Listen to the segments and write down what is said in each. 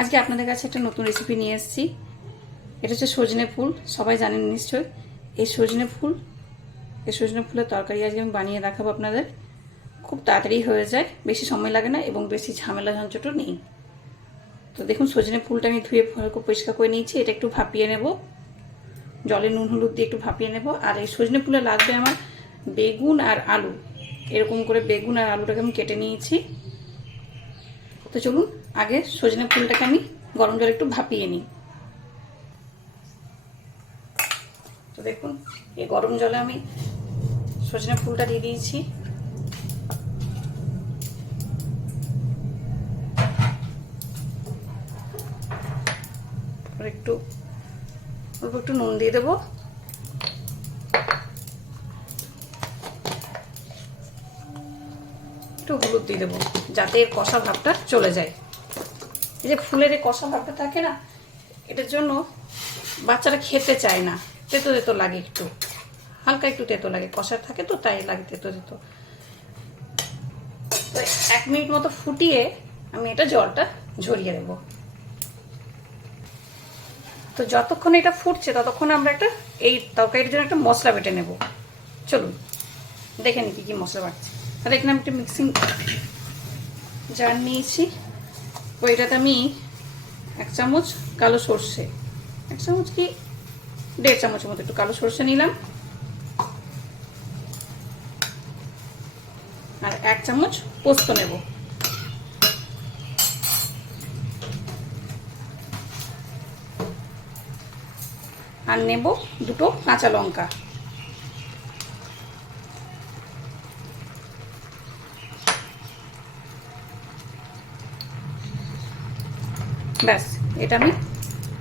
আজকে আপনাদের কাছে একটা নতুন রেসিপি নিয়ে এসেছি। এটা হচ্ছে সজনে ফুল, সবাই জানেন নিশ্চয়ই। এই সজনে ফুলের তরকারি আজকে আমি বানিয়ে দেখাবো আপনাদের। খুব তাড়াতাড়ি হয়ে যায়, বেশি সময় লাগে না এবং বেশি ঝামেলা ঝঞ্ঝটও নেই। তো দেখুন, সজনে ফুলটা আমি ধুয়ে খুব পরিষ্কার করে নিয়েছি। এটা একটু ভাপিয়ে নেব, জলে নুন হলুদ দিয়ে একটু ভাপিয়ে নেব। আর এই সজনে ফুলে লাগবে আমার বেগুন আর আলু। এরকম করে বেগুন আর আলুটাকে আমি কেটে নিয়েছি। তো চলুন আগে সজনে ফুলটাকে আমি গরম জলে একটু ভাপিয়ে নিই। তো দেখুন, এই গরম জলে আমি সজনে ফুলটা দিয়ে দিয়েছি। একটু অল্প একটু নুন দিয়ে দেবো, একটু হলুদ দিয়ে দেবো, যাতে এর কষা ভাবটা চলে যায়। এই যে ফুলের এই কষা ভাবটা থাকে না, এটার জন্য বাচ্চারা খেতে চায় না, তেতো তেতো লাগে, একটু হালকা একটু তেতো লাগে, কষা থাকে তো তাই লাগে তেতো তেতো। তো 1 মিনিট মতো ফুটিয়ে আমি এটা জলটা ঝরিয়ে দেবো। তো যতক্ষণ এটা ফুটছে ততক্ষণ আমরা এই তরকারির জন্য একটা মশলা বেটে নেব। চলুন দেখে নিই কি মশলা বাটছি। আর এখানে আমি একটা মিক্সিং জার নিয়েছি। ওইটাতে আমি 1 চামচ কালো সর্ষে, 1 চামচ কি 1.5 চামচের মতো একটু কালো সর্ষে নিলাম। আর 1 চামচ পোস্ত নেব। আর নেব 2টো কাঁচা লঙ্কা। ব্যাস, এটা আমি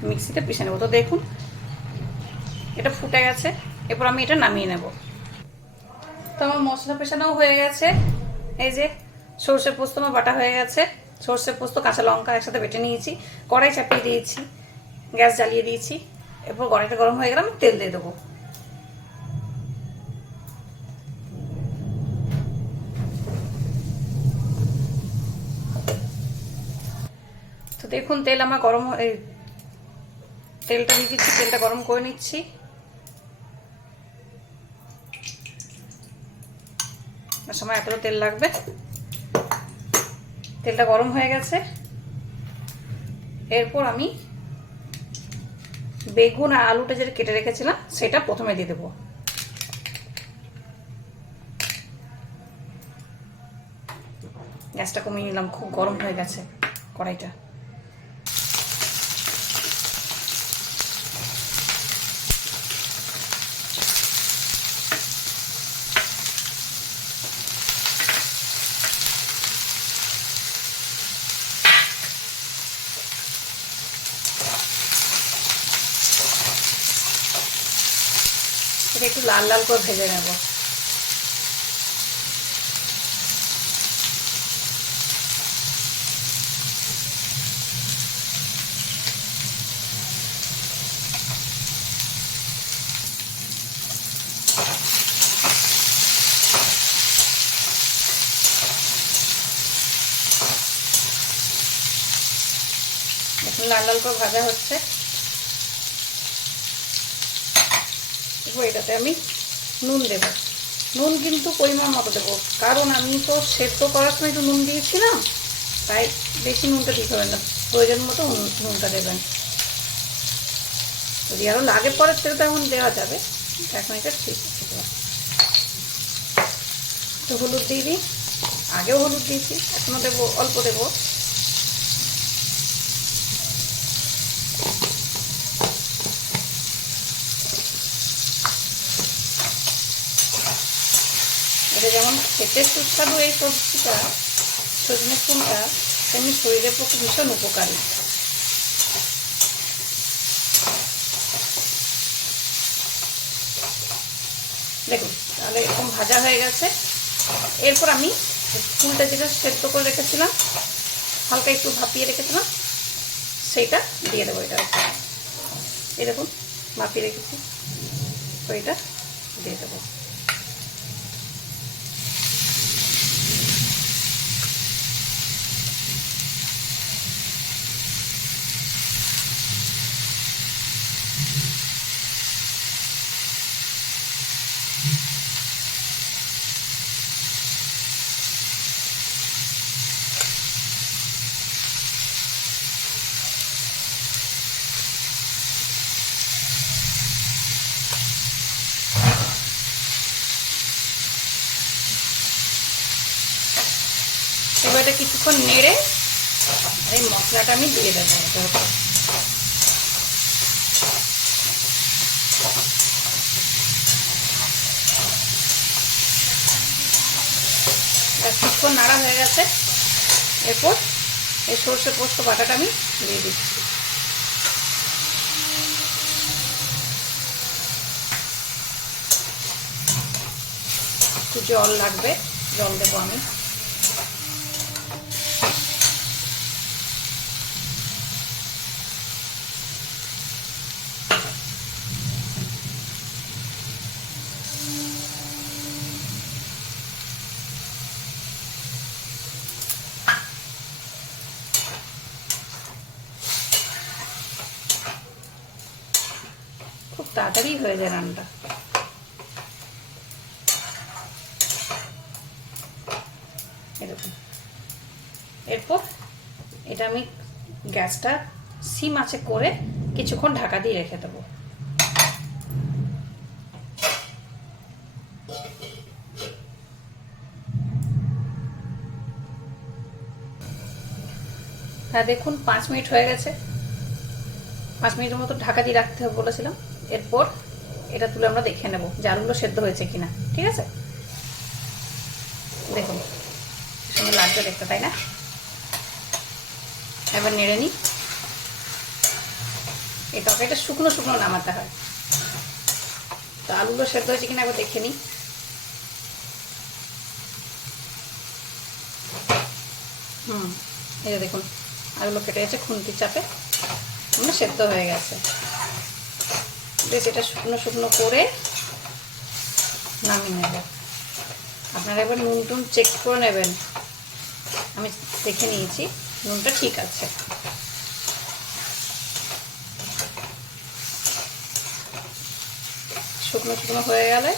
মিক্সিতে পিষে নেব। তো দেখুন এটা ফুটে গেছে, এরপর আমি এটা নামিয়ে নেব। তো আমার মশলা পেষানোও হয়ে গেছে। এই যে সর্ষে পোস্ত আমার বাটা হয়ে গেছে। সর্ষে পোস্ত কাঁচা লঙ্কা একসাথে বেটে নিয়েছি, কড়াই চাপিয়ে দিয়েছি, গ্যাস জ্বালিয়ে দিয়েছি। এরপর কড়াইটা গরম হয়ে গেলে আমি তেল দিয়ে দেবো। তো দেখুন তেল আমার গরম, তেলটা দিয়ে দিচ্ছি, তেলটা গরম করে নিচ্ছি। সময় এতটা তেল লাগবে। তেলটা গরম হয়ে গেছে। এরপর আমি বেগুন আর আলুটা যেটা কেটে রেখেছিলাম সেটা প্রথমে দিয়ে দেবো। গ্যাসটা কমিয়ে নিলাম, খুব গরম হয়ে গেছে কড়াইটা। এটা একটু লাল লাল করে ভেজে নেব। দেখুন লাল লাল করে ভাজা হচ্ছে। এটাতে আমি নুন দেব। নুন কিন্তু পরিমাণ মতো দেবো, কারণ আমি তো সেদ্ধ করার সময় তো নুন দিয়েছিলাম, তাই বেশি নুনটা দিতে হবে না, প্রয়োজন মতো নুনটা দেবেন। যদি আরও লাগে পরে সেটা এখন দেওয়া যাবে, এখন এটা ঠিক আছে। তো হলুদ দিয়ে দিই, আগেও হলুদ দিয়েছি, এখনও দেবো, অল্প দেবো। এটা যেমন খেতে সুস্বাদু এই সবজিটা, সজনে ফুলটা, তেমনি শরীরের পক্ষে ভীষণ উপকারী। দেখুন তাহলে এরকম ভাজা হয়ে গেছে। এরপর আমি ফুলটা যেটা সেদ্ধ করে রেখেছিলাম, হালকা একটু ভাপিয়ে রেখেছিলাম, সেইটা দিয়ে দেবো। এটা এই দেখুন ভাপিয়ে রেখেছি, তো এটা দিয়ে দেবো। এবার এটা কিছুক্ষণ নেড়ে এই মশলাটা আমি দিয়ে দেবো এটার উপর। কিছুক্ষণ নাড়া হয়ে গেছে, এরপর এই সর্ষে পোস্ত বাটাটা আমি দিয়ে দিচ্ছি। একটু জল লাগবে, জল দেবো আমি। খুব তাড়াতাড়ি হয়ে যায় রান্নাটা। এরকম। এরপর এটা আমি গ্যাসটা সিম আঁচে করে কিছুক্ষণ ঢাকা দিয়ে রেখে দেবো। হ্যাঁ দেখুন 5 মিনিট হয়ে গেছে। 5 মিনিটের মতো ঢাকা দিয়ে রাখতে হবে বলেছিলাম। এরপর এটা তুলে আমরা দেখে নেব যে আলুগুলো সেদ্ধ হয়েছে কিনা। ঠিক আছে, দেখুন সুন্দর লাগছে দেখতে, তাই না? এবার নেড়ে নিই। এই তরকারিটা শুকনো শুকনো নামাতে হয়। তো আলুগুলো সেদ্ধ হয়েছে কিনা একবার দেখে নিই। এই যে দেখুন আলুগুলো ফেটে গেছে, খুন্তির চাপে আমরা সেদ্ধ হয়ে গেছে। বেশ এটা শুকনো শুকনো করে নামিয়ে নেব। আপনারা এবার নুন টুন চেক করে নেবেন। আমি দেখে নিয়েছি নুনটা ঠিক আছে। শুকনো শুকনো হয়ে গেলে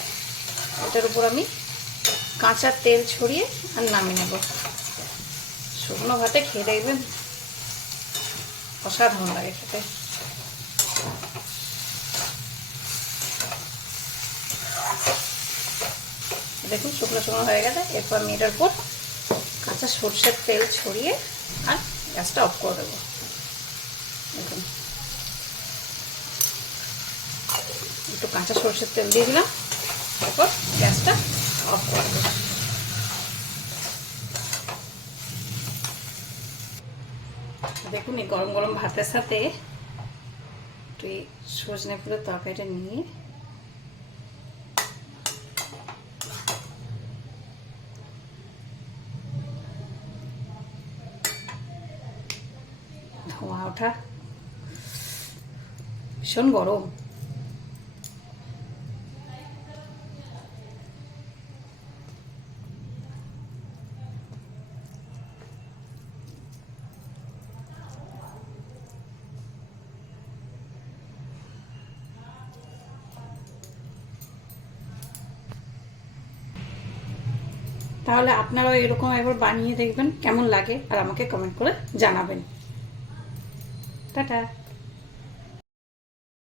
এটার উপর আমি কাঁচা তেল ছড়িয়ে আর নামিয়ে নেব। শুকনো ভাতে খেয়ে দেখবেন অসাধারণ লাগে খেতে। দেখুন শুকনো শুকনো হয়ে গেছে। এরপর আমি এটার উপর কাঁচা সর্ষের তেল ছড়িয়ে আর গ্যাসটা অফ করে দেবো। দেখুন একটু কাঁচা সর্ষের তেল দিয়ে দিলাম, তারপর গ্যাসটা অফ করে দেবো। দেখুন এই গরম গরম ভাতের সাথে একটু এই সজনে ফুলের তরকারিটা নিয়ে ধোঁয়া ওঠা, ভীষণ গরম। তাহলে আপনারাও এরকম একবার বানিয়ে দেখবেন কেমন লাগে আর আমাকে কমেন্ট করে জানাবেন। টাটা।